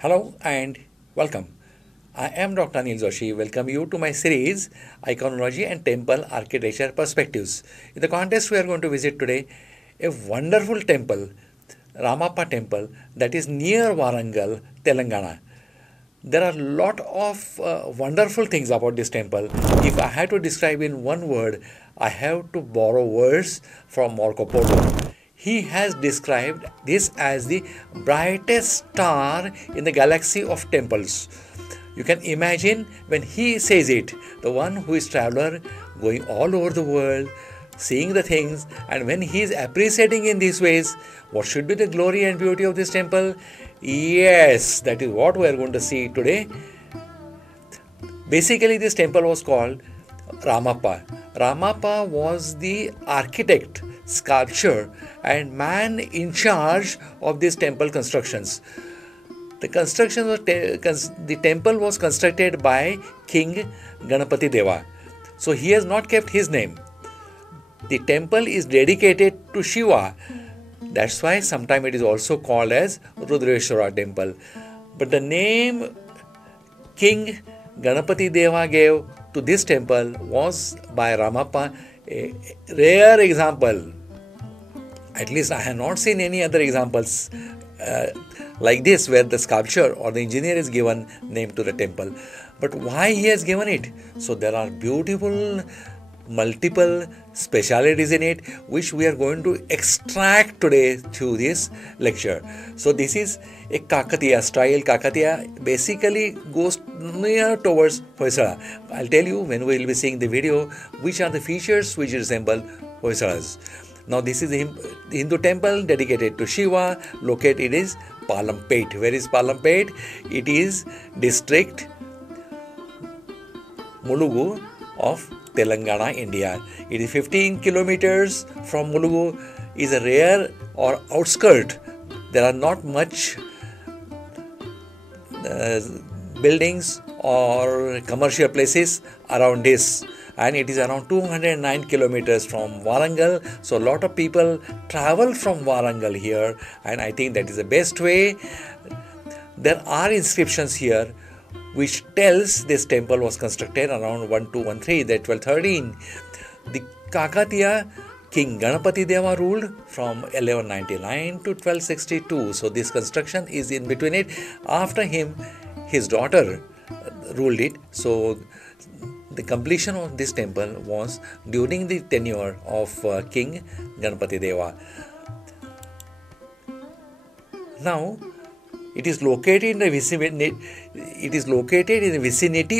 Hello and welcome. I am Dr. Anil Joshi. Welcome you to my series Iconology and Temple Architecture Perspectives. In the context, we are going to visit today a wonderful temple, Ramappa Temple, that is near Warangal, Telangana. There are a lot of wonderful things about this temple. If I had to describe in one word, I have to borrow words from Marco Polo. He has described this as the brightest star in the galaxy of temples. You can imagine when he says it, the one who is traveler going all over the world, seeing the things, and when he is appreciating in these ways, what should be the glory and beauty of this temple? Yes, that is what we are going to see today. Basically, this temple was called Ramappa. Ramappa was the architect, sculptor, and man in charge of these temple constructions. The temple was constructed by King Ganapati Deva. So he has not kept his name. The temple is dedicated to Shiva. That's why sometimes it is also called as Rudreshwara temple. But the name King Ganapati Deva gave to this temple was by Ramappa a rare example. At least I have not seen any other examples like this where the sculpture or the engineer is given name to the temple. But why he has given it? So there are beautiful multiple specialities in it which we are going to extract today through this lecture. So this is a Kakatiya style. Kakatiya basically goes near towards Hoysala. I'll tell you when we will be seeing the video which are the features which resemble Hoysalas. Now this is the Hindu temple dedicated to Shiva, located is Palampet. Where is Palampet? It is district Mulugu of Telangana, India. It is 15 kilometers from Mulugu. Is a rare or outskirt. There are not much buildings or commercial places around this, and it is around 209 kilometers from Warangal. So a lot of people travel from Warangal here, and I think that is the best way. There are inscriptions here which tells this temple was constructed around 1213, that 1213. The Kakatiya King Ganapati Deva ruled from 1199 to 1262. So this construction is in between it. After him, his daughter ruled it. So the completion of this temple was during the tenure of King Ganapati Deva. Now, it is located in the vicinity.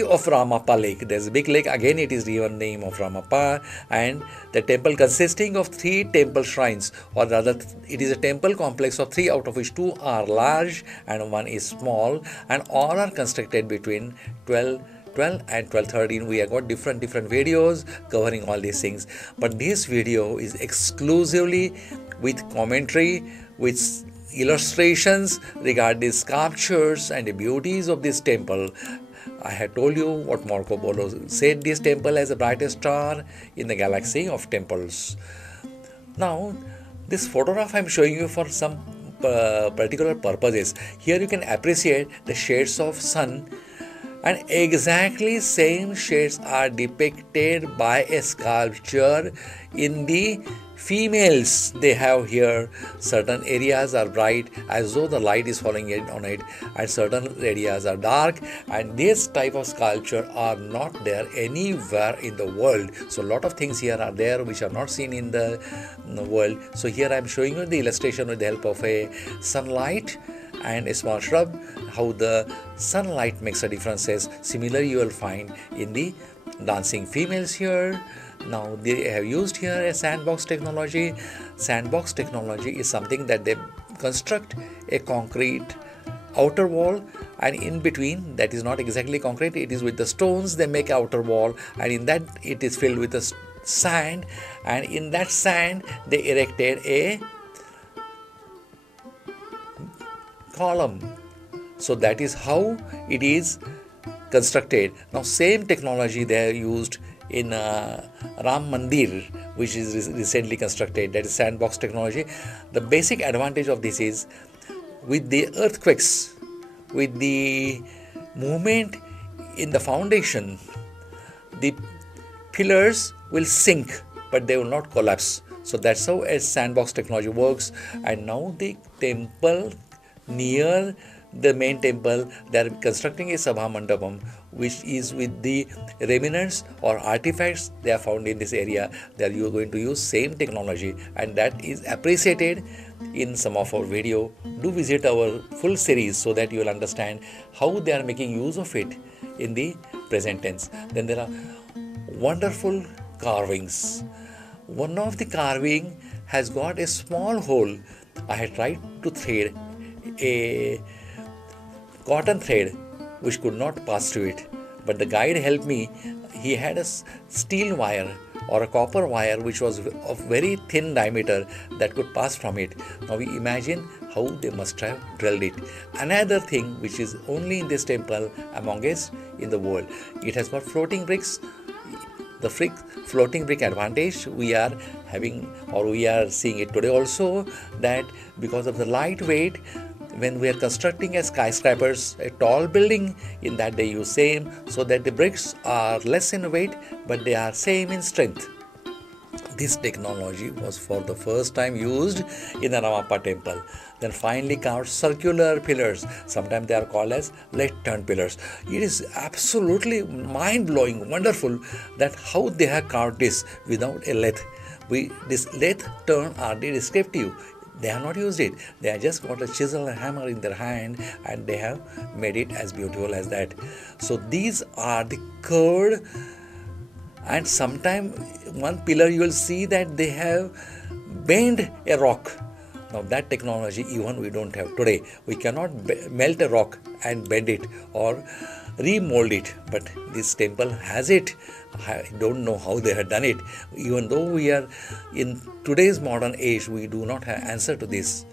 Of Ramappa Lake. There's a big lake. Again, it is given name of Ramappa, and the temple consisting of 3 temple shrines, or rather, it is a temple complex of 3, out of which 2 are large and 1 is small, and all are constructed between 1212 and 1213. We have got different videos covering all these things, but this video is exclusively with commentary, with illustrations regarding the sculptures and the beauties of this temple. I had told you what Marco Polo said, this temple as the brightest star in the galaxy of temples. Now, this photograph I am showing you for some particular purposes. Here you can appreciate the shades of sun, and exactly same shades are depicted by a sculpture in the females. They have here certain areas are bright as though the light is falling on it, and certain areas are dark, and this type of sculpture are not there anywhere in the world. So a lot of things here are there which are not seen in the world. So here I am showing you the illustration with the help of a sunlight and a small shrub, how the sunlight makes a difference. Similarly, you will find in the dancing females here. Now they have used here a sandbox technology. Sandbox technology is something that they construct a concrete outer wall, and in between, that is not exactly concrete, it is with the stones they make outer wall, and in that it is filled with the sand, and in that sand they erected a column. So that is how it is constructed. Now same technology they have used in Ram Mandir, which is recently constructed, that is sandbox technology. The basic advantage of this is with the earthquakes, with the movement in the foundation, the pillars will sink, but they will not collapse. So that's how a sandbox technology works. And now the temple near the main temple, they are constructing a Sabha Mandapam, which is with the remnants or artifacts they are found in this area. They are going to use same technology, and that is appreciated in some of our video. Do visit our full series so that you will understand how they are making use of it in the present tense. Then there are wonderful carvings. One of the carving has got a small hole. I had tried to thread a cotton thread which could not pass through it, but the guide helped me. He had a steel wire or a copper wire which was of very thin diameter that could pass from it. Now we imagine how they must have drilled it. Another thing which is only in this temple amongst in the world, it has got floating bricks. The floating brick advantage we are having, or we are seeing it today also, that because of the lightweight, when we are constructing a skyscrapers, a tall building, in that they use same, so that the bricks are less in weight but they are same in strength. This technology was for the first time used in the Ramappa temple. Then finally carved circular pillars. Sometimes they are called as lathe-turned pillars. It is absolutely mind-blowing, wonderful that how they have carved this without a lathe. This lathe-turn are descriptive. They have not used it. They have just got a chisel and hammer in their hand, and they have made it as beautiful as that. So these are the curved, and sometimes one pillar you will see that they have bent a rock. Now that technology even we don't have today. We cannot melt a rock and bend it or remold it, but this temple has it. I don't know how they have done it. Even though we are in today's modern age, we do not have answer to this.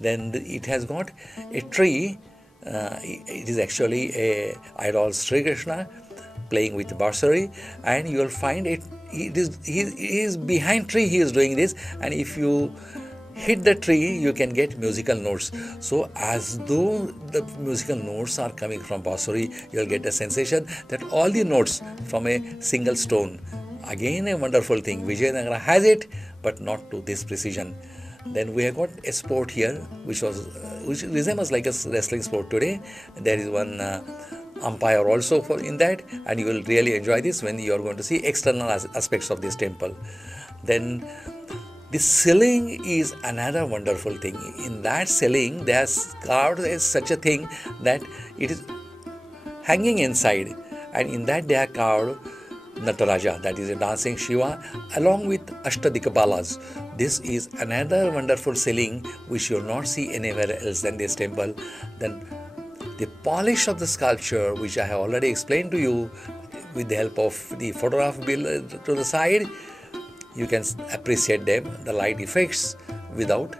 Then it has got a tree. It is actually a idol Sri Krishna playing with barsari, and you will find it. He is behind tree. He is doing this, and if you hit the tree, you can get musical notes. So as though the musical notes are coming from barsari, you will get a sensation that all the notes from a single stone. Again, a wonderful thing. Vijayanagara has it, but not to this precision. Then we have got a sport here, which resembles like a wrestling sport today. There is one umpire also in that, and you will really enjoy this when you are going to see external aspects of this temple. Then the ceiling is another wonderful thing. In that ceiling, they have carved as such a thing that it is hanging inside, and in that they have carved Nataraja, that is a dancing Shiva, along with Ashtadikpalas. This is another wonderful ceiling which you will not see anywhere else than this temple. Then the polish of the sculpture, which I have already explained to you with the help of the photograph to the side, you can appreciate them, the light effects without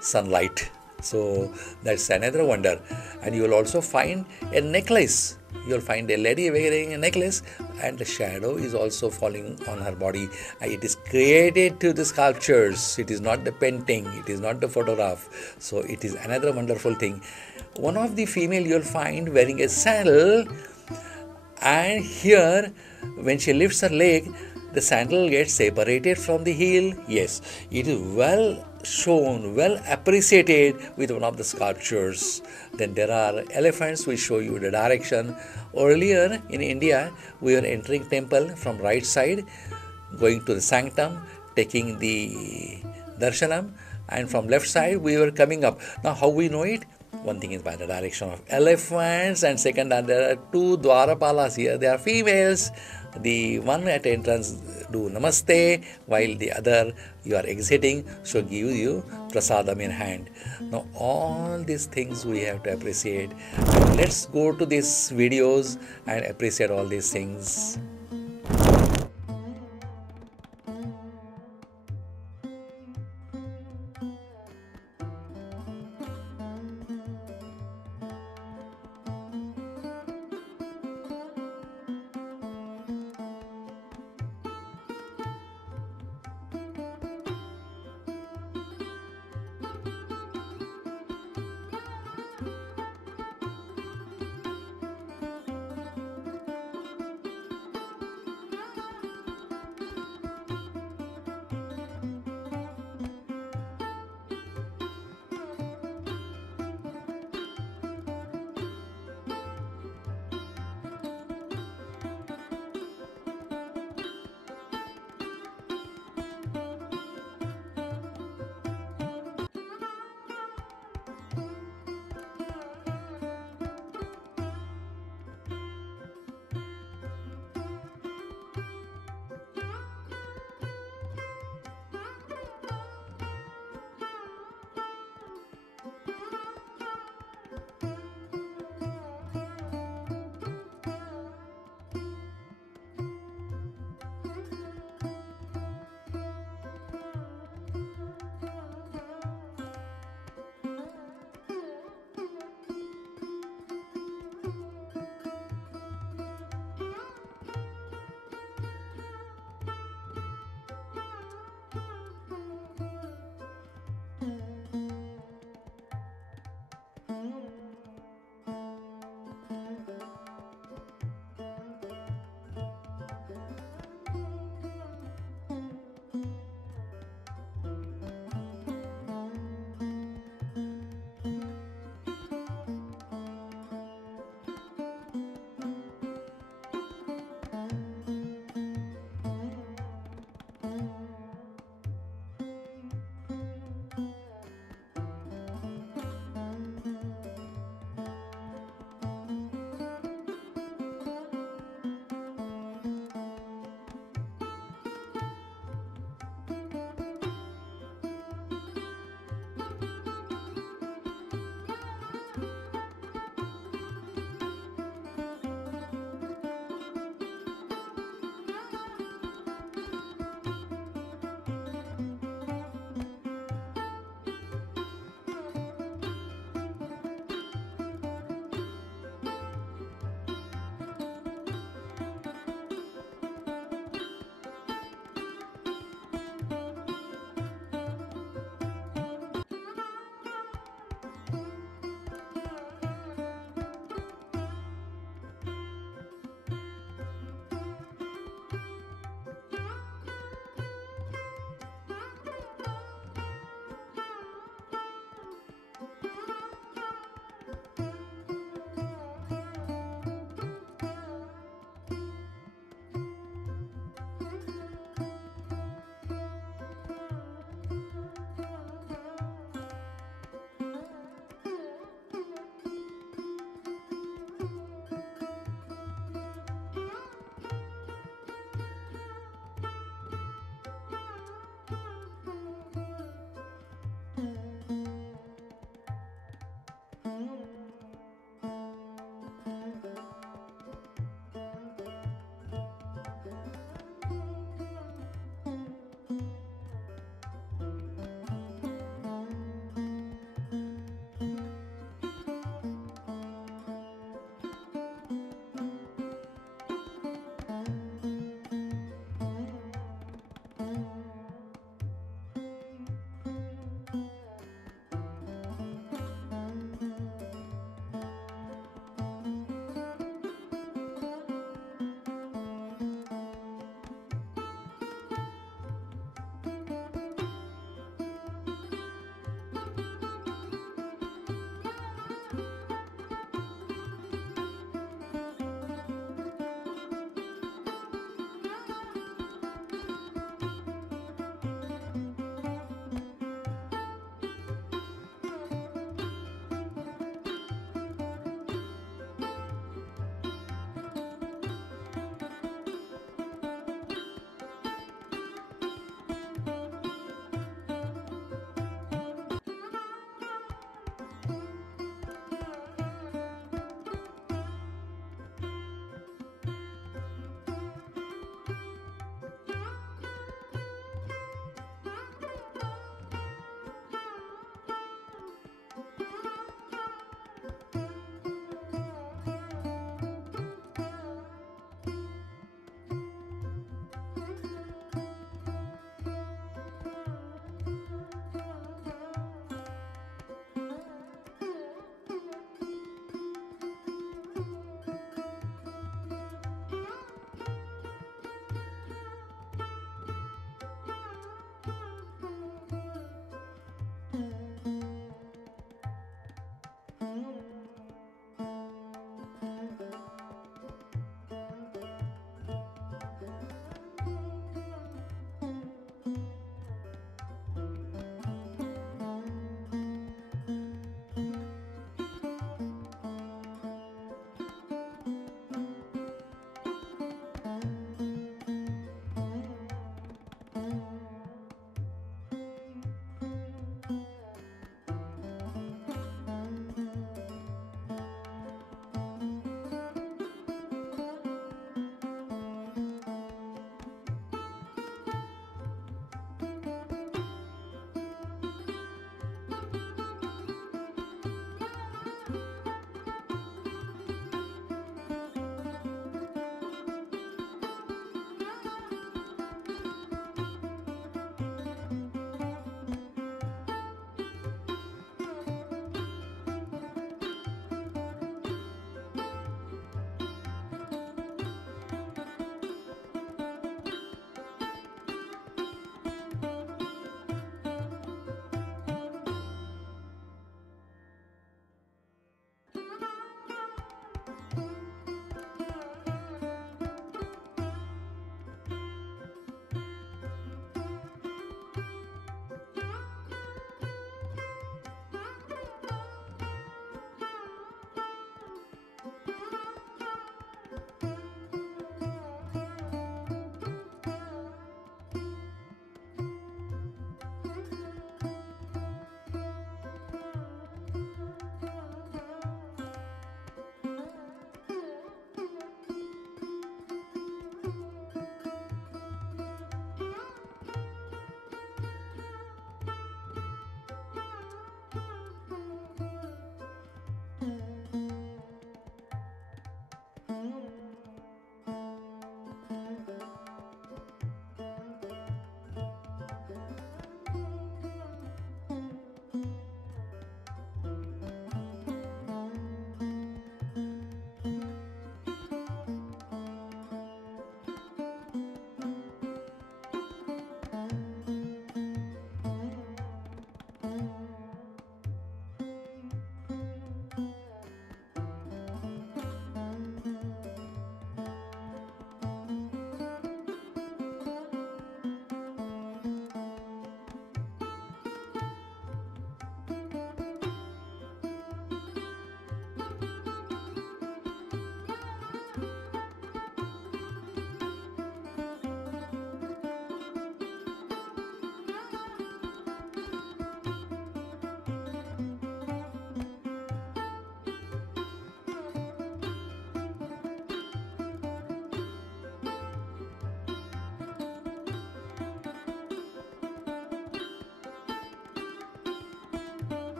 sunlight. So that's another wonder. And you will also find a necklace. You will find a lady wearing a necklace, and the shadow is also falling on her body. It is created to the sculptures. It is not the painting. It is not the photograph. So it is another wonderful thing. One of the female you will find wearing a sandal, and here when she lifts her leg, the sandal gets separated from the heel. Yes, it is well shown, well appreciated with one of the sculptures. Then there are elephants which show you the direction. Earlier in India, we were entering temple from right side, going to the sanctum, taking the darshanam, and from left side we were coming up. Now how we know it? One thing is by the direction of elephants, and second, there are two Dwarapalas here. They are females. The one at entrance do namaste, while the other you are exiting, so give you prasadam in hand. Now all these things we have to appreciate. Let's go to these videos and appreciate all these things.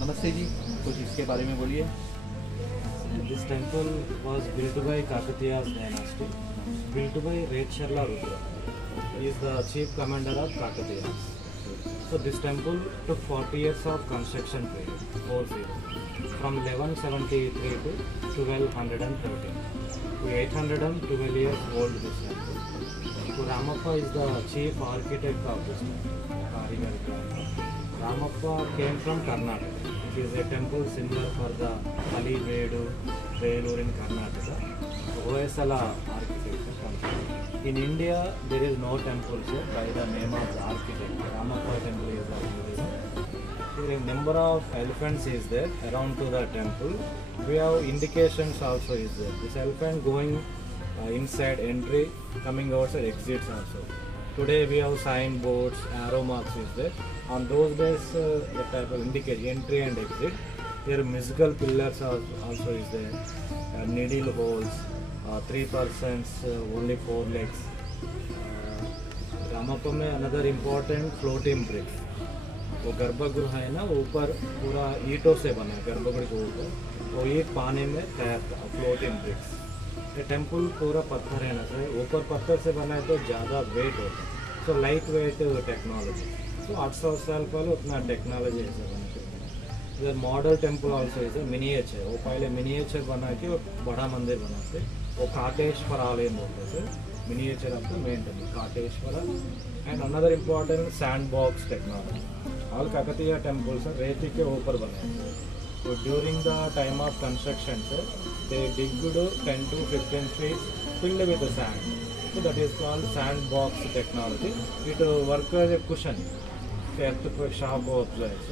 नमस्ते जी, कुछ इसके बारे में बोलिए। This temple was built by Kakatiya's dynasty, built by Redcharla Rudra. He is the chief commander of Kakatiya. So this temple took 40 years of construction period, 40, from 1173 to 1213. To 812 years old this temple. So Ramappa is the chief architect of this temple. Ramappa came from Karnataka. It is a temple similar for the Alibedu, Velur in Karnataka. Hoysala architecture comes. In India, there is no temple here by the name of the architect. Ramappa temple is the only one. A number of elephants is there around to the temple. We have indications also is there. This elephant going inside entry, coming outside exits also. Today we have sign boards, arrow marks is there. On those days, the type of indicate entry and exit. There musical pillars are also is there. Needle holes, 3 persons, only 4 legs. रामापा में another important floating BRICS. वो गर्भगृह है ना, वो ऊपर पूरा ईंटों से बना है. गर्भगृह के ऊपर वो ईंट पानी में तैयार था, फ्लोटिंग ब्रिक्स. ये टेम्पल पूरा पत्थर है ना सर, ऊपर पत्थर से बना है तो ज़्यादा वेट होता है. So light weight technology. तो 800 साल पहले उतना टेक्नोलॉजी ऐसे बना के. इधर model temple also is miniature. वो पहले मिनिएचर बना के वो बड़ा मंदिर बनाते. वो काटेश्वर आलय बोलते थे. Miniature of the main temple, Kateshwara, and another important sandbox technology. All Kakatiya temples are रेती के ऊपर बने हैं. So during the time of construction, sir, they digged 10 to 15 feet filled with the sand. So that is called sandbox technology. It works as a cushion. Earthquake shock observes.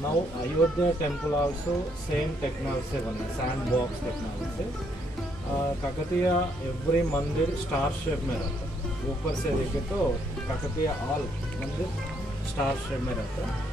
Now Ayodhya temple also same technology से बने, sandbox technology से. Kakatiya every मंदिर star shape में रहता है. ऊपर से देखे तो काकतीया ऑल मंदिर स्टार शेप में रहता है.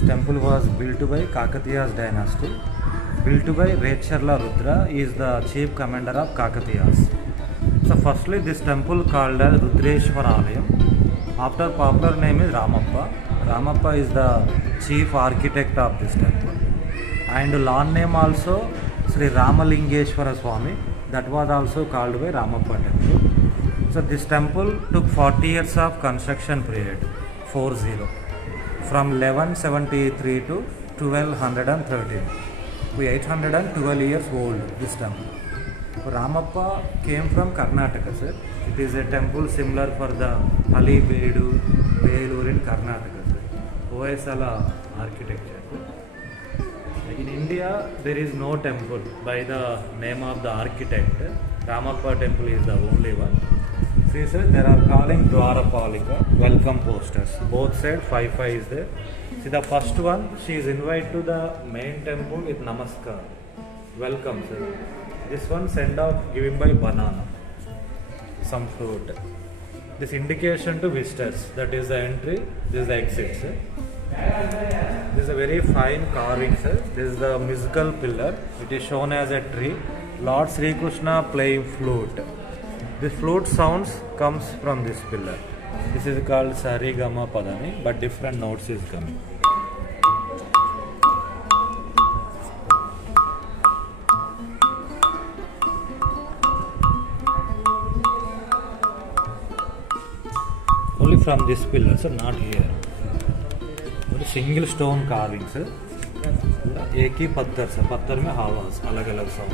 This temple was built by Kakatiya's dynasty. Built by Recharla Rudra, he is the chief commander of Kakatiyas. So firstly, this temple called as Rudreshwara Alayam. After popular name is Ramappa. Ramappa is the chief architect of this temple. And land name also Sri Ramalingeshwara Swami. That was also called by Ramappa temple. So this temple took 40 years of construction period, 40, from 1173 to 1213. 812 years old this temple. Ramappa came from Karnataka, sir. It is a temple similar for the Halibedu, Belur in Karnataka, sir. Hoysala architecture. In India, there is no temple by the name of the architect. Ramappa temple is the only one. See, sir, there are calling Dwarapalika, welcome posters. Both sides 5 is there. See, the first one, she is invited to the main temple with Namaskar. Welcome, sir. This one send off given by banana, some fruit. This indication to visitors. That is the entry, this is the exit, sir. This is a very fine carving, sir. This is the musical pillar. It is shown as a tree. Lord Sri Krishna playing flute. This flute sounds comes from this pillar. This is called Sarigama Padani, but different notes is coming. Only from this pillar, sir, not here. Only single stone carving, sir. एक ही पत्थर से पत्थर में आवाज अलग अलग sound.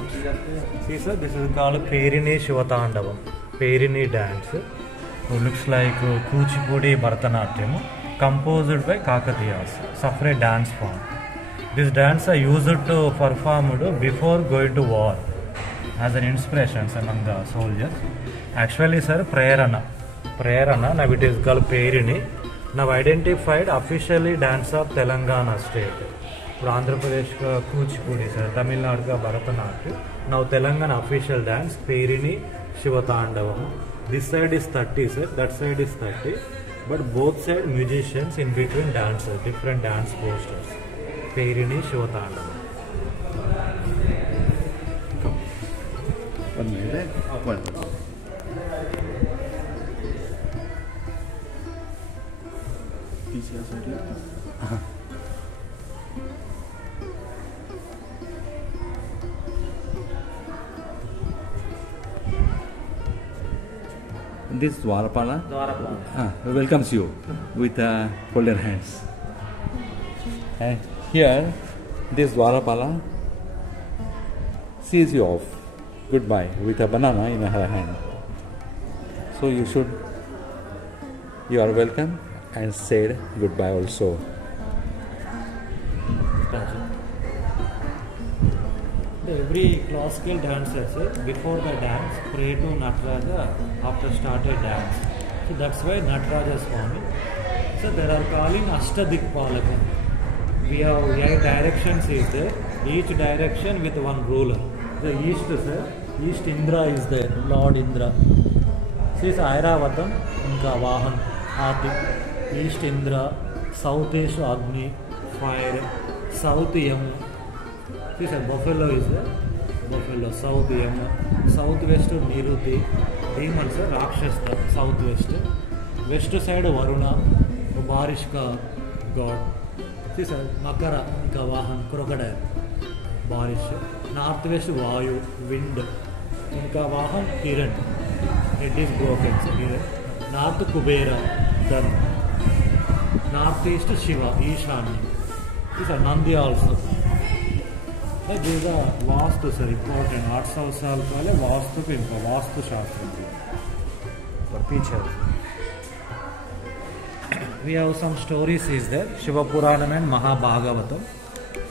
See, sir, this is called Perini Shivatandavam. Perini dance. It looks like Kuchipudi Bharatanatyam, composed by Kakatiyas, separate dance form. This dance are used to perform before going to war as an inspiration among the soldiers. Actually, sir, Prerana. Now it is called Perini. Now identified officially dance of Telangana state. Andhra Pradesh ka Kuchipudi, sir. Tamil Nadu ka Bharatanatyam. Now Telangana official dance Perini Shivatandavam. This side is 30, sir. That side is 30. But both side musicians in between dancers, different dance posters. Perini Shivatandavam. Come. 1 minute. One. This Dwarapala welcomes you with folded hands. And here, this Dwarapala sees you off goodbye with a banana in her hand. So you are welcome and said goodbye also. Every classical dancer, before the dance, pray to Nataraja after started dance. So that's why Nataraja Swami. So there are calling Ashtadikpalaka. We have 8 directions is there. Each direction with one ruler. The east, sir. East Indra is there. Lord Indra. This is Airavatam, Inka Vahan, Adi. East Indra, South East Agni, fire. South Yam. This is buffalo is there. Buffalo, South Yam. Southwest Niruti. Demons, Rakshasa, Southwest. West side Varuna, Barishka god. This is Makara, Inka Vahan, crocodile. Barish. Northwest Vayu, wind. Inka Vahan, Kiran. It is broken. North Kubera, Dharma. Northeast Shiva, Ishani. This is Nandi also. This is a Vastu, sir, important. 800 साल पहले वास्तु पे इनका वास्तु शास्त्र पर पीछे. We have some stories is there. Shiva Puranam and Mahabhagavatam.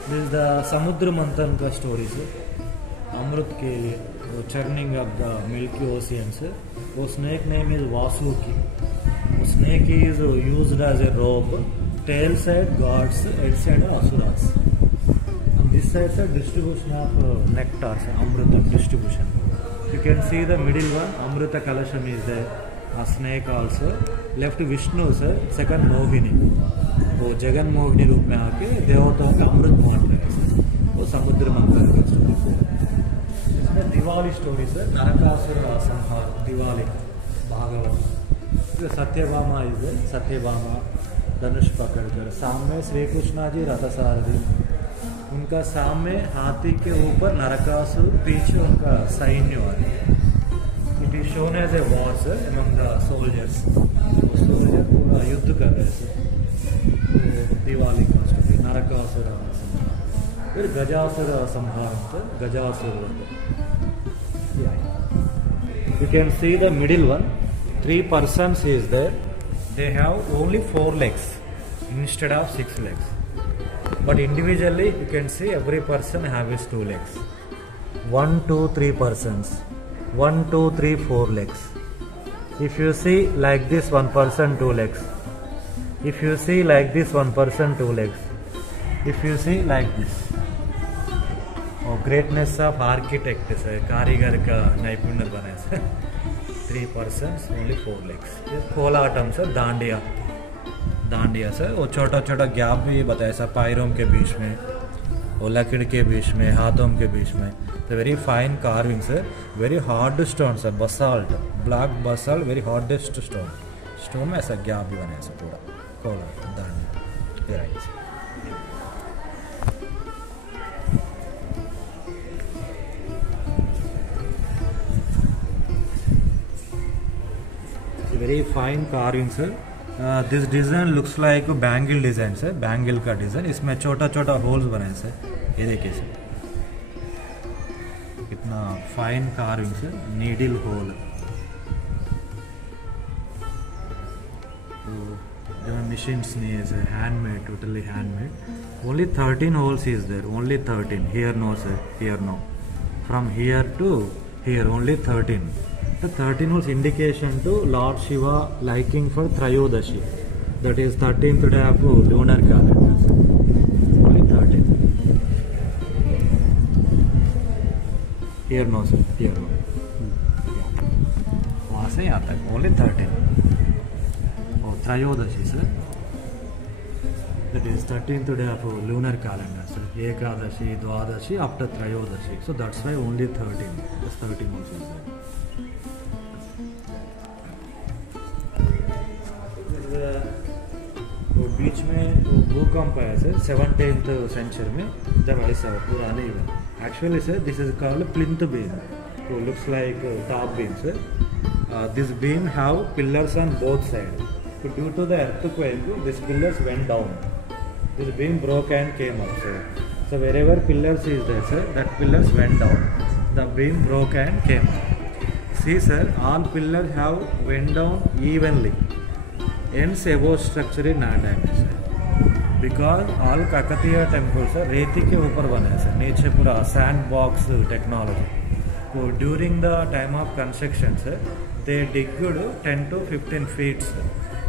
This is the Samudra Manthan ka stories. Amrut ke liye, churning of the Milky Ocean. The snake name is Vasuki. The snake is used as a rope. Tail side gods, head side asuras. This side is distribution of nectar, Amrita distribution. You can see the middle one, Amrita Kalasham is there, a snake also. Left Vishnu sir, second Mohini, वो जगन मोहिनी रूप में आके देवताओं का अमृत बांट रहे हैं sir, वो समुद्र मंथन का स्टोरी। इसमें दिवाली स्टोरी सर, नरकासुर संहार, दिवाली भागवत। सत्यभामा इज है, सत्यभामा धनुष पकड़कर, सामने श्री कृष्णा जी रथसारथी, उनका सामने हाथी के ऊपर नरकासुर, पीछे उनका सैन्य है। It is shown as a war sir among the soldiers, soldier पूरा युद्ध कर रहे थे। तो दिवाली का स्टोरी, नरकासुर संहार। फिर गजासुर संहार sir, Gajasur. You can see the middle one, 3 persons is there. They have only 4 legs instead of 6 legs. But individually you can see every person has 2 legs. 1, 2, 3 persons. 1, 2, 3, 4 legs. If you see like this, 1 person 2 legs. If you see like this, 1 person 2 legs. If you see like this. और greatness of architect है, कारीगर का नैपुण्य बने sir. 3 persons only 4 legs। ये Kolattam sir, dandiya, dandiya sir, वो छोटा छोटा gap भी बताया सर, पैरों के बीच में और लकड़ी के बीच में, हाथों के बीच में। तो very fine carving sir, very hard stone sir, basalt, black basalt, very hardest stone. Stone में ऐसा गैप भी बनाया सर पूरा, Kolatam, dandiya. Very fine carving sir. This design looks like bangle design sir, bangle का डिजाइन। इसमें छोटा छोटा होल्स बनाए सर, ये देखिए सर, कितना fine carving sir, needle hole. तो मशीन्स नहीं है sir, handmade, totally handmade. Only 13 holes is there, only 13। Here no sir, here no, from here to here only 13। The 13 was indication to Lord Shiva liking for Trayodashi, that is 13th day of lunar calendar. Only 13. Here no sir, here no. वहाँ से यहाँ तक only 13. और Trayodashi sir, that is 13th day of lunar calendar sir. Ekadashi, Dwadashi after Trayodashi. So that's why only 13. Just 13 also is there. तो बीच में भूकंप आया sir 17th century में, जब ऐसा पुराने event. Actually sir this is called plinth beam, तो looks like top beam sir. This beam have pillars on both side, so due to the earthquake these pillars went down, this beam broke and came up sir. So wherever pillars is there sir, that pillars went down, the beam broke and came up. See sir, all pillars have went down evenly, ends above structure in not damaged because all Kakatiya temples are रेती के ऊपर बने हैं sir, नीचे पूरा sand box technology. तो during the time of construction sir, they digged 10 to 15 feet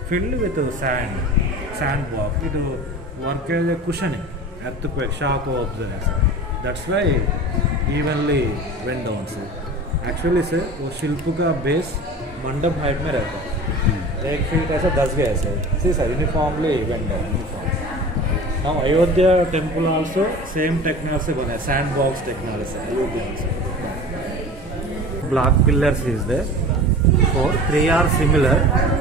filled with sand box. It work as a cushioning, earthquake shock observation. That's why evenly went down sir. Actually sir, वो शिल्प का base मंडप height में रहता है, 1 feet ऐसा 10 गया sir. See sir, uniformly went down. Now Ayodhya temple also same technology से बना है, सैंड बॉक्स टेक्नोलॉजी से Ayodhya also. Black pillars is there, 4, 3 are similar.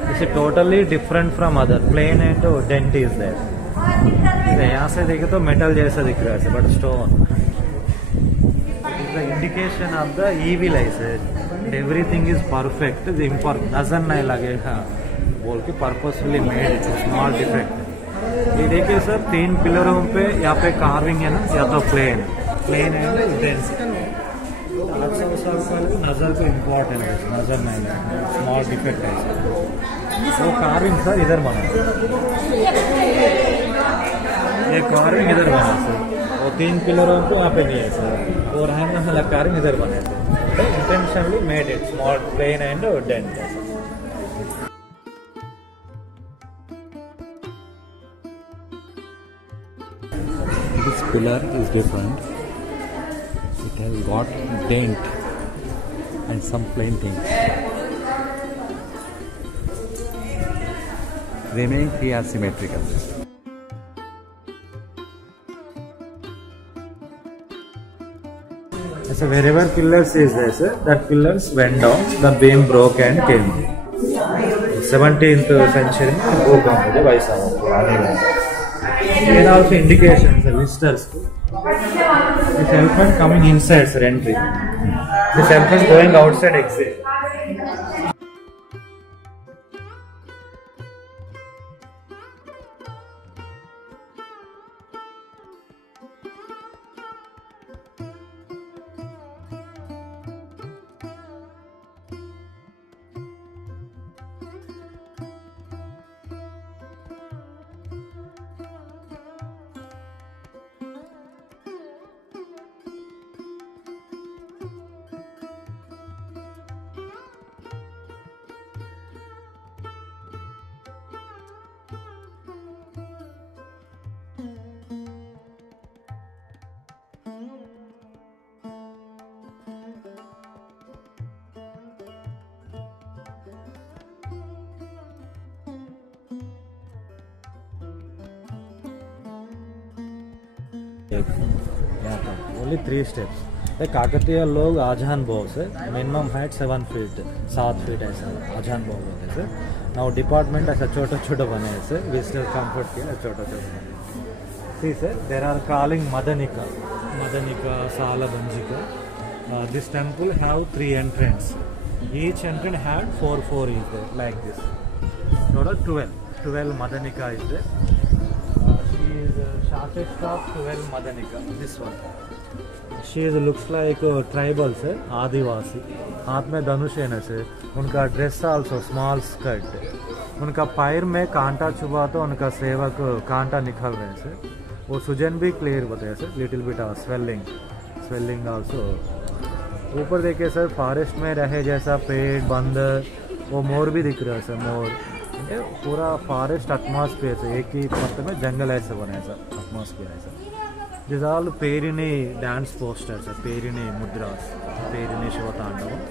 This is totally different from other. Plain and dent is there. यहाँ से देखे तो metal जैसा दिख रहा है, but stone. It is the indication of the evil eye sir. Everything is perfect, the imperfect नजर नहीं लगेगा बोल के पर्पसफुली मेड, स्मॉल डिफेक्ट। ये देखिए सर, 3 पिलरों पे यहाँ पे कार्विंग है ना, या तो प्लेन एंड डेंस। नजर को इम्पोर्टेंट है, नजर नहीं लगेगा, स्मॉल डिफेक्ट है सर। वो कार्विंग सर इधर बना, ये कार्विंग इधर बना सर, वो 3 पिलरों पे यहाँ पे नहीं है सर, और हैंड वाला कार्विंग इधर बना है। Intentionally made it small, plain and dent. This pillar is different. It has got dent and some plain things. remaining 3 are symmetrical. So wherever pillars is there, sir, that pillars went down, the beam broke and came up. 17th century में वो काम मुझे भाई साहब पुराने में. Here also indications the visitors. This elephant coming inside, sir, entry. This elephant going outside exit. Only 3 steps. The Kakatiya लोग आजान बोल से मिनिमम हाइट 7 फीट 7 फीट ऐसा आजान बोल होते से. नाउ डिपार्टमेंट ऐसा छोटा छोटा बने से विजिटर कंफर्ट के छोटा छोटा. See sir, there are calling Madanika, Salabanjika. This temple have 3 entrance. Each entrance had 4 is there like this. Total 12 Madanika is there. She is shortest of 12 Madanika. This one. She is looks like tribal से आदिवासी. हाथ में धनुष है ना से. उनका dress also small skirt. उनका पैर में कांटा छुपा तो उनका सेवक कांटा निकल रहे से. वो सुजन भी क्लियर बताया sir. Little bit swelling also. ऊपर देखिए सर फॉरेस्ट में रहे जैसा पेड़ बंदर वो मोर भी दिख रहा है सर. मोर पूरा फॉरेस्ट एटमॉस्फेयर से एक ही पत्ते में जंगल ऐसे बना है सर. एटमॉस्फेयर है sir. These are all Perini dance posters, Perini mudras, Perini Shivatandavam.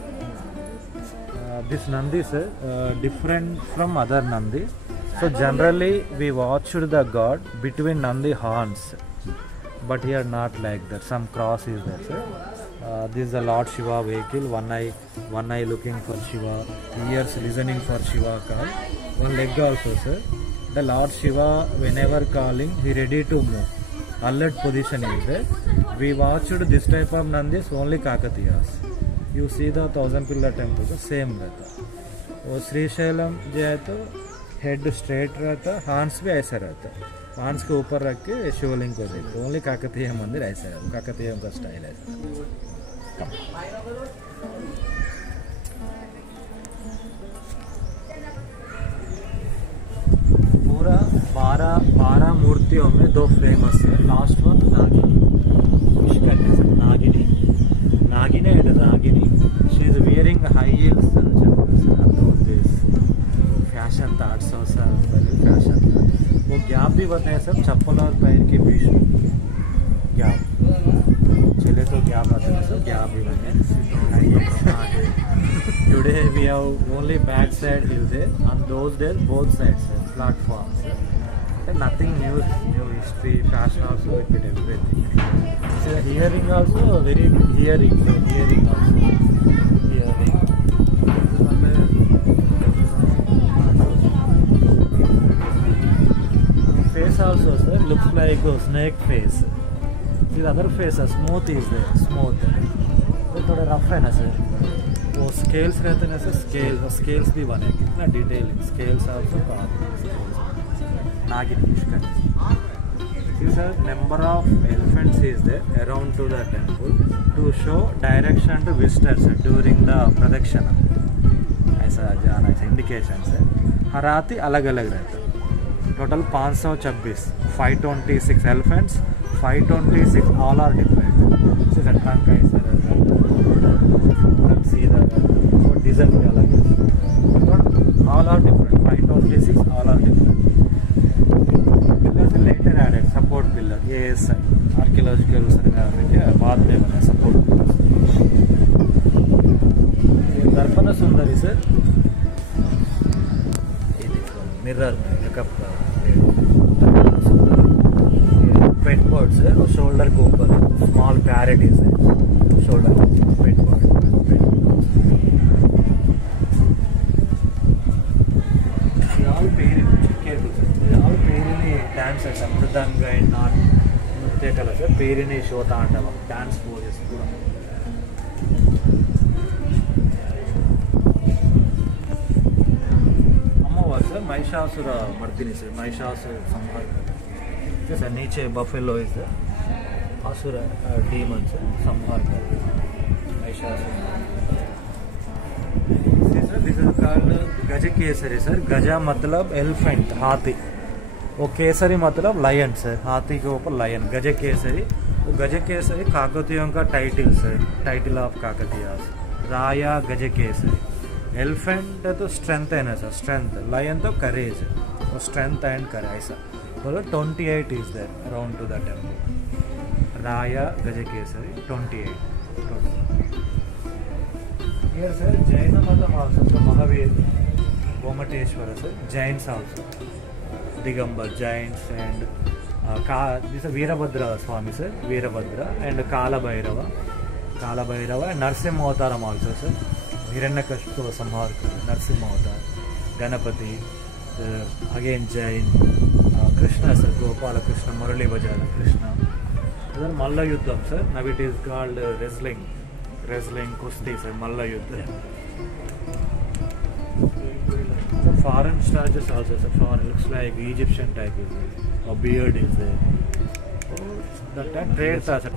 This Nandi is different from other Nandi. So generally we watched the god between Nandi horns, but here not like that. Some cross is there, sir. This is the Lord Shiva vehicle. One eye looking for Shiva, ears listening for Shiva call. One leg also, sir. The Lord Shiva, whenever calling, he ready to move. Alert position is there. We watched this type of Nandis only Kakatiyas. You see the 1000 pillar temple, the same रहता. वो श्रीशैलम जो है तो head straight रहता, हांस भी ऐसा रहता. हांस के ऊपर रख के शिवलिंग को देखते. ओनली काकतीय मंदिर ऐसा है. काकतीय का स्टाइल है. पूरा 12 मूर्तियों में 2 फेमस है. Last one Nagini and Nagini. She is wearing high heels. Fashion thoughts और फैशन वो गैप भी बताया सब. चप्पल और पैर के बीच गैप चले तो गैप आता है सब. गैप भी बने. Today we have only back side is there. On those days both sides platforms. And nothing new history, fashion also with everything. So hearing also very good hearing also. Face also sir looks like a snake face. The other face is smooth is there, smooth. तो थोड़ा rough है ना sir. वो scales रहते हैं ना sir. Scales भी बने. कितना detailing scales also Nagini. These are number of elephants is there around to the temple to show direction to visitors during the pradakshina. ऐसा जाना ऐसा indications है. हर आती अलग अलग रहता. Total 526, 526 elephants, 526 all are different. So the trunk ऐसा रहता. See the design भी अलग है. All are different. 526 all are different. Later added support pillar. Yes, archaeological survey बाद में बना support pillar. दर्पण सुंदरी सर. ये देखो मिरर बैकअप पेट बर्ड्स है और शोल्डर के ऊपर स्मॉल पैरेटीज है शोल्डर पेट बर्ड పేరుని డాన్సర్స్ మృదంగ అండ్ నాట్ నృత్య కళ సార్ పేరుని శోతాండవం డాన్స్ పోజెస్ కూడా అమ్మవారు సార్ महिषासुर मर्दिनी सर महिषासुर संहार सर नीचे बफेलो इज असुर डीमन सर संहार महिषासुर दिस इज कॉल्ड गज केसरी सर गजा मतलब एलिफेंट हाथी वो केसरी मतलब लायन सर हाथी के ऊपर लायन गज केसरी वो गज केसरी काकतीयों का title sir title of Kakatiya राया गज केसरी एलिफेंट तो स्ट्रेंथ है ना सर स्ट्रेंथ लायन तो करेज वो स्ट्रेंथ एंड करेज बोलो 28 is there around to the temple Raya Gajakesari 28 here sir Jain मतलब also so Mahavir Gomateshwara sir Jains also Digambar Jains and this is Veerabhadra Swami sir Veerabhadra and Kala Bhairava and Narsimha Avataram also sir Hiranyakashipu Samhar Narsimha Avatar Ganapati again Jain Krishna sir Gopala Krishna Murali Bajala Krishna then Malla Yuddham sir now it is called wrestling kusti sir Malla Yuddham so foreign statues also sir foreign looks like Egyptian type is there or beard is there oh that time trades are sir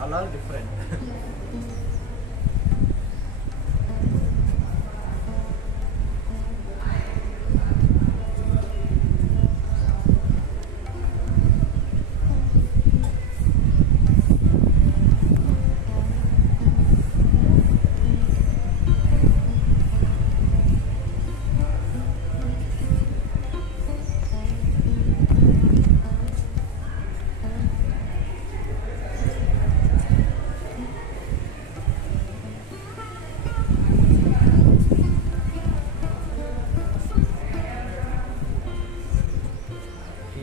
color different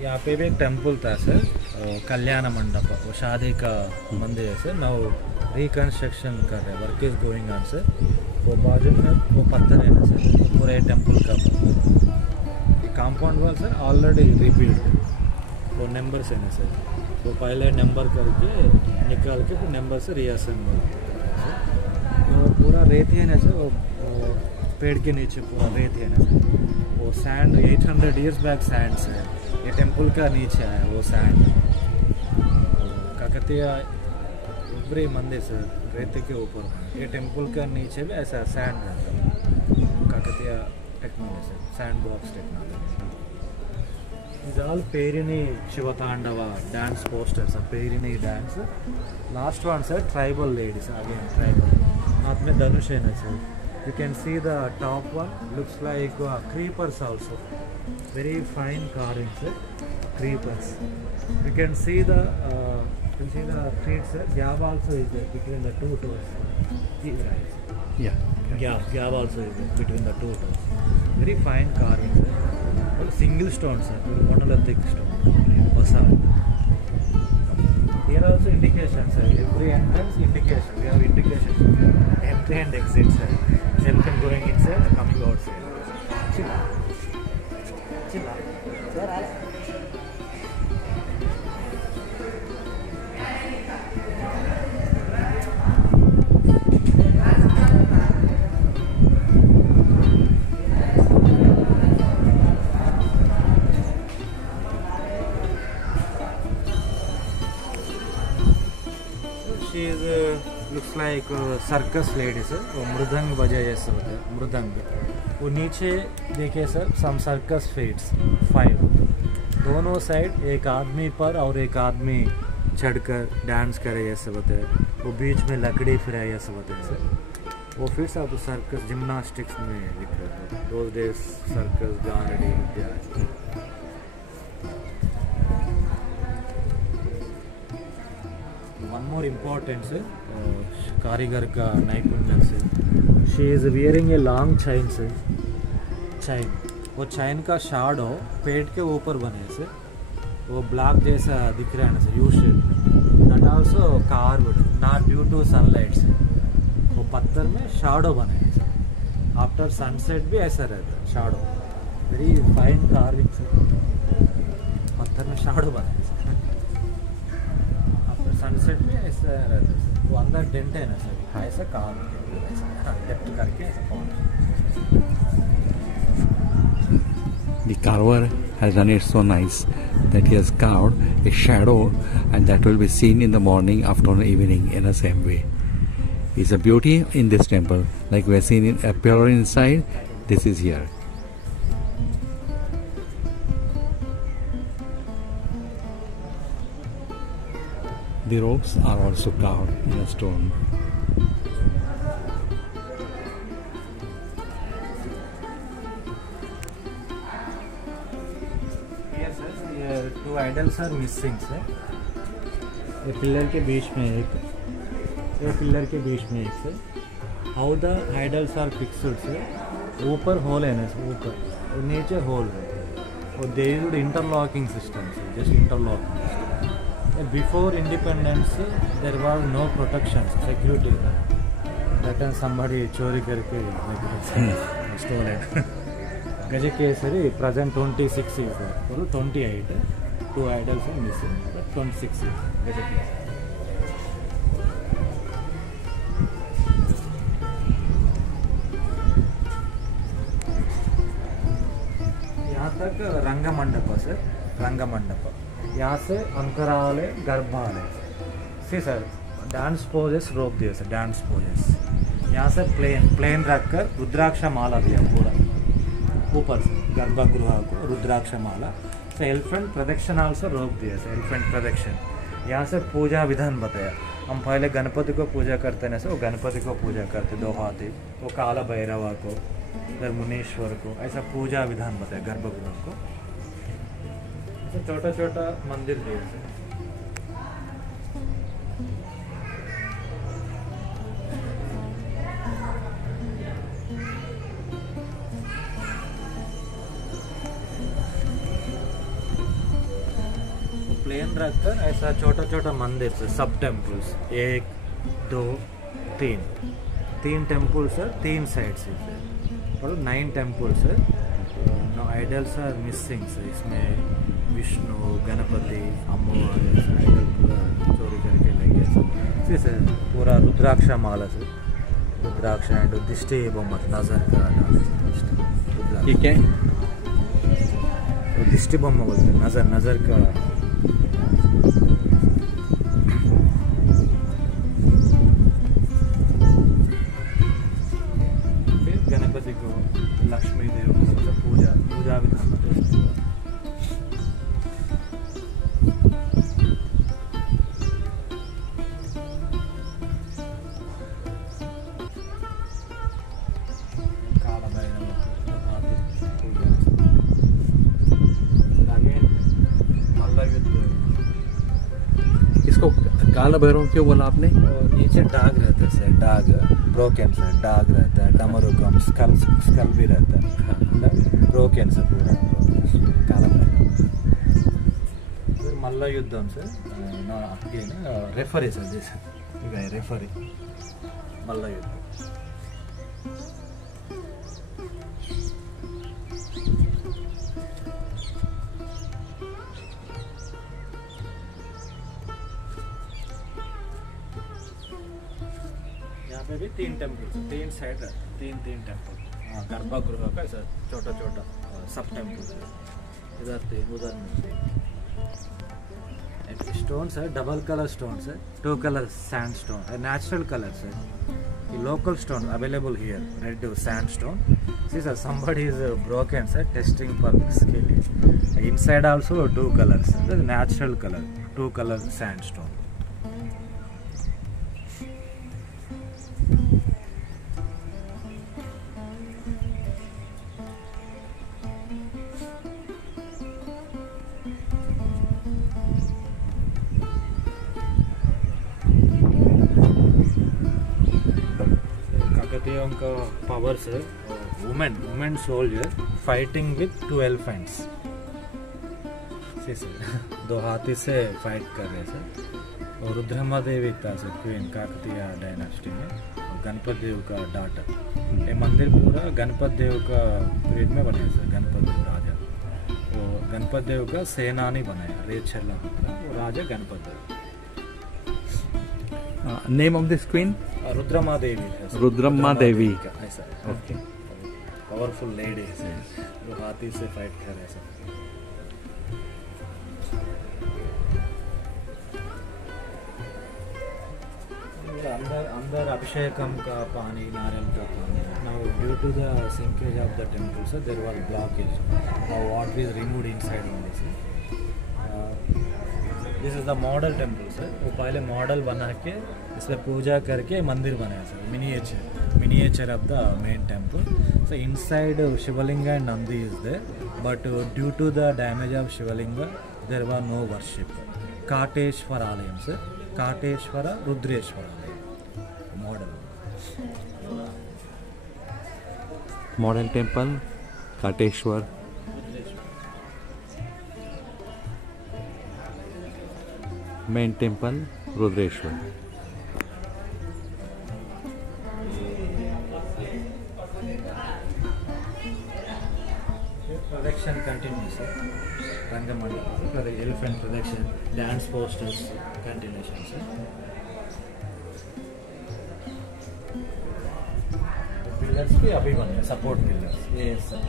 यहाँ पे भी एक temple था sir कल्याण मंडप वो शादी का मंदिर है सर नाउ रिकंस्ट्रक्शन कर रहे हैं work is going on sir वो बाजू में वो पत्थर है ना सर वो पूरे टेम्पल का ये compound wall sir already rebuild वो नंबर्स है ना सर वो पहले नंबर करके निकाल के फिर नंबर से रिअसेंबल वो पूरा रेत है ना सर वो पेड़ के नीचे पूरा रेत है ना सर वो सैंड 800 years बैक सैंड से ये टेम्पल का नीचे है वो सैंड काकतीय एवरी मंदिर सर रेत के ऊपर ये टेम्पल का नीचे भी ऐसा सैंड रहता है Kakatiya technology sand box technology is all Perini Shivatandava dance posters Perini dance last one sir tribal ladies again tribal हाथ में धनुष है ना sir you can see the top one looks like creepers also very fine carving sir creepers you can see the feet sir gap also is there between the two toes yeah gap also is there between the two toes very fine carving sir single stone sir monolithic stone basalt here also indications sir every entrance indication we have indication entry and exit sir elephant going inside coming outside chilla sir she is looks like circus lady sir वो मृदंग बजाए सब मृदंग वो नीचे देखिए sir सम circus feats 5 दोनों side एक आदमी पर और एक आदमी चढ़कर डांस करे ऐसे बताए वो बीच में लकड़ी फिराए ऐसे बताए सर वो फिर सब सर्कस जिम्नास्टिक्स में लिख रहे थे 2 days circus Gardi more importance कारीगर का नैपुण्य से she is wearing a long chain से chain वो chain का shadow पेट के ऊपर बने से वो ब्लैक जैसा दिख रहा है ना sir U shape that also carved not due to sunlight से वो पत्थर में shadow बने हैं सर आफ्टर सनसेट भी ऐसा रहता है shadow वेरी फाइन कार्विंग से पत्थर में shadow बने हैं सर आफ्टर सनसेट भी ऐसा रहता है सर वो अंदर डेंट है ना सर ऐसा कार्व डेप्थ करके ऐसा point The carver has done it so nice that he has carved a shadow, and that will be seen in the morning, afternoon, evening in the same way. It's a beauty in this temple, like we have seen in appear inside. This is here. The ropes are also carved in a stone. Two idols are missing sir ये pillar के बीच में एक ये pillar के बीच में एक sir how the idols are fixed sir ऊपर होल है ना सर ऊपर और नीचे होल है और they used interlocking system sir just interlocking system before independence there was no protection security that and somebody चोरी करके stole it Gajakesari present 26 is or 28. Two idols are missing, but 26 is Gajakesari. यहाँ तक रंग मंडप है sir रंग मंडप यहाँ से अंतराले गर्भालय सी सर डांस पोजेस रोक दिया सर डांस पोजेस यहाँ से प्लेन रखकर रुद्राक्ष माला दिया पूरा ऊपर से गर्भगृह को रुद्राक्ष माला से एलिफेंट प्रदक्षिण आल्सो रोक दिया से एलिफेंट प्रदक्षिण यहाँ से पूजा विधान बताया हम पहले गणपति को पूजा करते हैं वो गणपति को पूजा करते दो हाथी वो काला भैरवा को इधर मुनीश्वर को ऐसा पूजा विधान बताया गर्भगृह को तो छोटा छोटा मंदिर दिया से प्लेन रखकर ऐसा छोटा छोटा मंदिर से सब टेम्पल्स 1 2 3 टेम्पल्स है 3 साइड्स से और 9 टेम्पल्स है नो आइडल्स आर मिसिंग से इसमें विष्णु गणपति अम्मवार आइडल पूरा चोरी करके लगे से पूरा रुद्राक्ष माला से रुद्राक्ष एंड दिष्टि बोम्मत नजर का ठीक है दिष्टि बोम्मा बोलते नजर का गणपति को लक्ष्मी देव को पूजा विधान काला भैरव मल्ल युद्ध इसको काला भैरव क्यों बोला आपने और नीचे डाग रहता है सर डाग ब्रोकन से डाग रहता है डमरुकम स्कल भी रहता है ब्रोकन से पूरा काला फिर मल्ल युद्धम से रेफरी सर जैसे रेफरी मल्ल युद्ध में भी 3 टेम्पल 3 साइड 3 टेम्पल गर्भगृह का ऐसा छोटा छोटा सब टेम्पल इधर 3 उधर स्टोन्स है डबल कलर स्टोन्स है 2 colour sand stone natural colours है local stone available here red sand stone see sir somebody is broken sir testing purpose के लिए inside also 2 colors natural color 2 color sandstone उनका power से women soldier fighting with 2 elephants दो हाथी से fight कर रहे सर। और रुद्रमा देवी था सर क्वीन काकतीय डायनेस्टी में, और गणपत देव का डाटर। ये मंदिर पूरा गणपत देव का पीरियड में बनाया सर, गणपत देव राजा। वो गणपत देव का सेनानी बनाया रेचरला, वो Raja Ganapati Deva. Name of this queen? Rudrama Devi. Rudrama Devi का ऐसा। ओके, पावरफुल लेडी है जो हाथी से फाइट कर रहे हैं। अंदर अभिषेकम का पानी, नारियल का पानी। Now due to the sinkage of the temple, so there was blockage. Now water is removed inside only, sir. This is the model temple, sir. वो पहले मॉडल बना के इसमें पूजा करके मंदिर बनाया sir, miniature of the main temple. So inside Shivalinga and Nandi is there, but due to the damage of Shivalinga, there was no worship. Kateshwara Alayam, sir. Kateshwara Rudreshwara model. Model temple, Kateshwar. Main temple, Rudreshwar. Production continues, sir. Rangamandala, for the elephant production, dance posters, continuation, sir. The pillars भी अभी बने, support pillars. Yes, sir.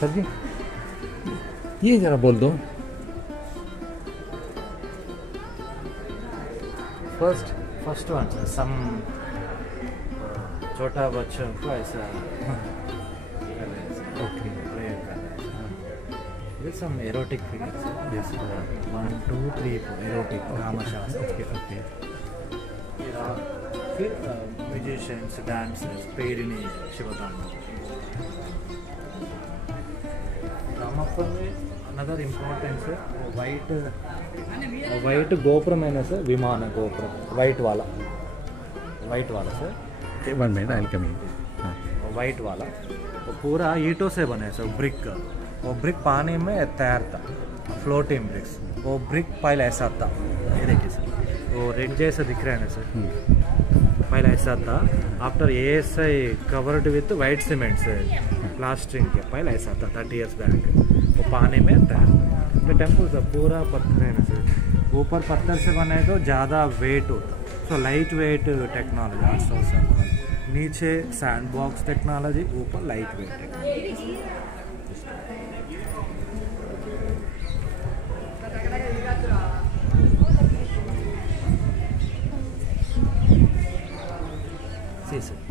Sir ji ये जरा बोल दो। First one सम छोटा बच्चों को ऐसा ओके प्रेयर कर रहे हैं। With some erotic figures, this 1 2 3 erotic Kamashastra. Okay फिर म्यूजिशियंस, डांसर्स, पेरिनी, शिवतांडव। रामप्पन में अनदर इम्पोर्टेंस है वाइट गोपुरम है ना सर, विमान गोपुरम वाइट वाला sir. 1 minute, I'll come in. White वाला वो पूरा ईंटों से बने सर, ब्रिक। वो ब्रिक पानी में तैरता, फ्लोटिंग ब्रिक्स। वो ब्रिक पहले ऐसा था, ये देखिए सर, वो रेड जैसा दिख रहा है ना सर। पहले ऐसा था, after ASI covered with white cement से प्लास्टिंग के, पहले ऐसा था 30 years बैक। वो पानी में तैरता। तो टेम्पल से पूरा पत्थर है ना सर, ऊपर पत्थर से बने तो ज़्यादा वेट होता, सो लाइट वेट टेक्नोलॉजी 800 से। नीचे सैंड बॉक्स टेक्नोलॉजी, ऊपर light weight technology.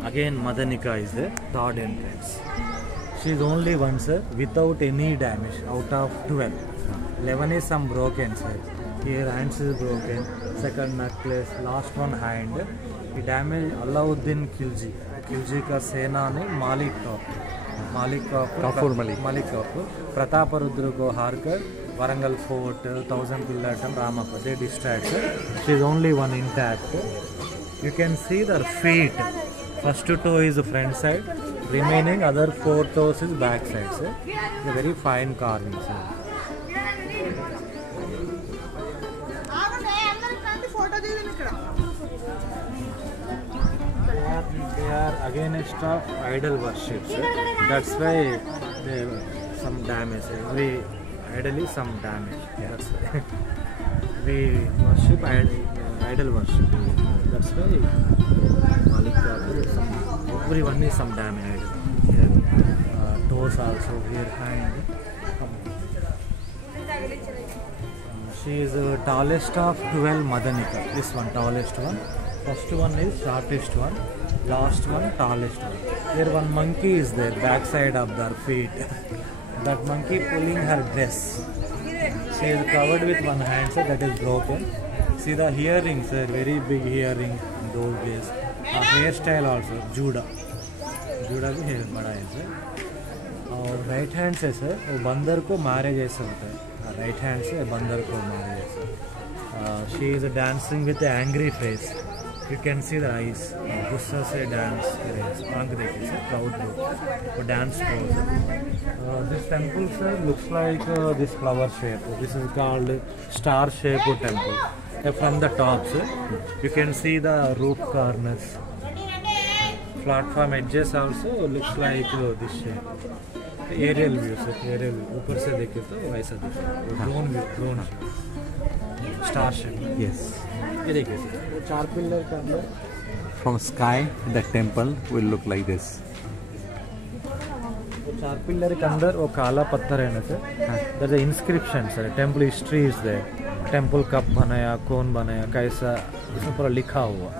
Again, Madanika is the third entrance. She is only one, sir, without any damage. Out of 12, 11 is some broken, sir. Here hands is broken. Second necklace, last one hand. He damaged Alauddin Khilji. Khilji का सेना ने मालिक काफूर प्रतापरुद्र को हारकर Warangal Fort, 1000 Pillar Temple, Ramappa, they destroyed, sir. She is only one intact. You can see their feet. First toe is the front side, remaining other 4 toes is back side, sir. It's a very fine carving, sir. They are against of idol worship, sir. That's why they some damage. Every idol is some damage. Yeah. That's why we worship idol worship. That's why Malika, everyone is some damage. Here, toes also, here hand. She is the tallest of 12 Madanika. This one tallest one. First one is shortest one. Last one tallest one. Here one monkey is there, back side of their feet. That monkey pulling her dress. She is covered with one hand, so that is broken. See the earrings, very big earring in those days. Hairstyle also, Judah. जूड़ा भी है बड़ा है sir. और right hand से sir वो बंदर को मारे जैसा होता है, राइट हैंड से बंदर को मारे जैसा। She is dancing with angry face, you can see the eyes, गुस्सा से डांस करे, आंख देखिए सर, प्राउड लुक, वो dance pose. This temple sir looks like this flower shape, this is called star shape temple. From the top sir you can see the roof corners, platform edges also looks like this shape. Aerial view sir, aerial ऊपर से देखे तो वैसा दिखे, drone view, drone star shape. Yes. ये देखिए sir, वो 4 pillar के अंदर From sky, the temple will look like this. वो 4 पिलर के अंदर वो काला पत्थर है ना sir, that the inscription sir, temple history is there, temple कब बनाया, कौन बनाया, कैसा, इसमें पूरा लिखा हुआ।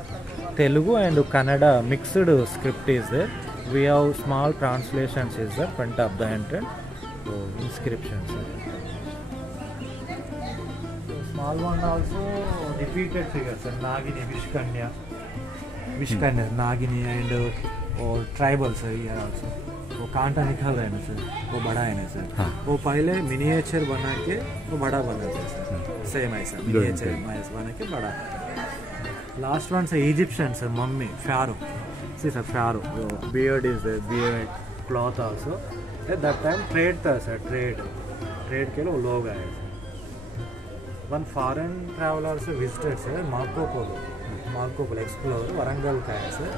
Telugu and Kannada mixed script is there, we have small translations is the front of the entrance, so inscriptions sir. Small one also repeated figures sir, Nagini, Vishkanya, Nagini and और tribal sir here also, वो कांटा निकल रहा है ना sir, वो बड़ा है ना सर। हाँ। वो पहले मिनिएचर बना के वो बड़ा बनाते हैं सर, सेम ऐसा मिनिएचर बना के बड़ा। Last one sir Egyptian sir, mummy pharaoh, see sir pharaoh, beard is there, beard, cloth also. At that time trade था सर, ट्रेड के लिए वो लोग आए थे। वन फॉरेन ट्रैवलर से visited sir, Marco Polo explore, Warangal का है sir.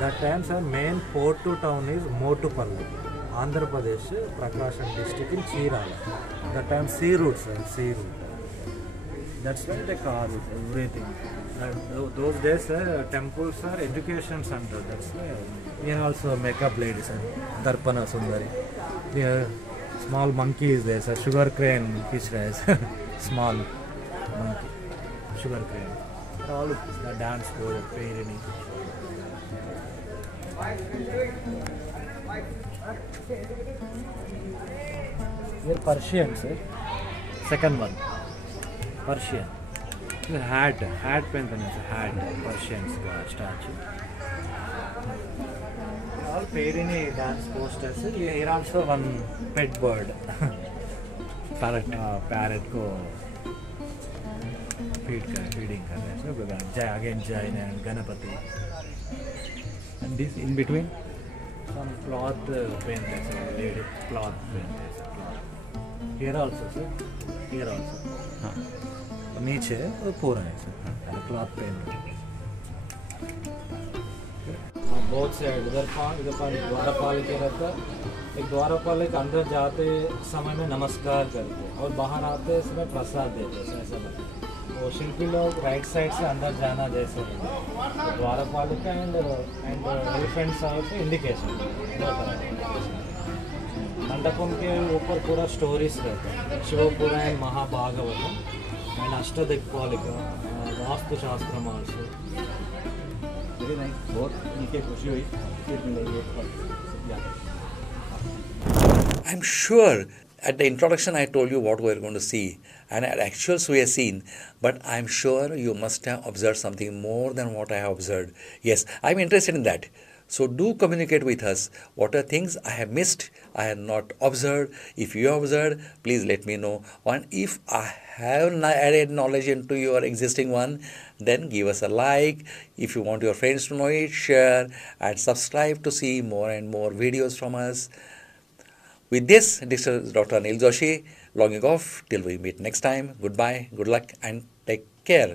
That time sir main port to town is Motupalli, Andhra Pradesh, Prakasam district in Chirala. That time sea route sir, sea route, that's why they call it everything. Those days temples are education center, that's why here also makeup ladies sir, Darpana Sundari. Here small monkey is there sir, sugar crane fish rice, small monkey, sugar crane, all the dance for Peirini. Here Persian sir, second one Persian, hat पहनते हैं, hat Persians का statue. All Peirini dance posters. ये here also one pet bird, parrot. Parrot को feeding कर रहे हैं. So again Jain and Ganapati. And this in between some cloth पहनते हैं, lady cloth पहनते हैं. Here also sir, here also. हाँ. नीचे वो पूरा है सर, क्लॉथ पेन। बहुत से इधर द्वारपाल के रहता, एक द्वारपाल के अंदर जाते समय में नमस्कार करते और बाहर आते समय प्रसाद देते ऐसा लगता। वो शिल्पी लोग राइट साइड से अंदर जाना जैसे द्वारपाल का and elephants also indication, mandapam के ऊपर पूरा स्टोरीज रहता है, Shivapurana, Mahabhagavatam and Ashtadikpalika, Vastu Shastram also. Very nice, बहुत नीचे खुशी हुई। I'm sure at the introduction I told you what we are going to see, and at actuals we have seen, but I'm sure you must have observed something more than what I have observed. Yes, I'm interested in that. So do communicate with us. What are things I have missed, I have not observed? If you have observed, please let me know. And if I have added knowledge into your existing one, then give us a like. If you want your friends to know it, share and subscribe to see more and more videos from us. With this is Dr. Anil Joshi logging off till we meet next time. Goodbye, good luck and take care.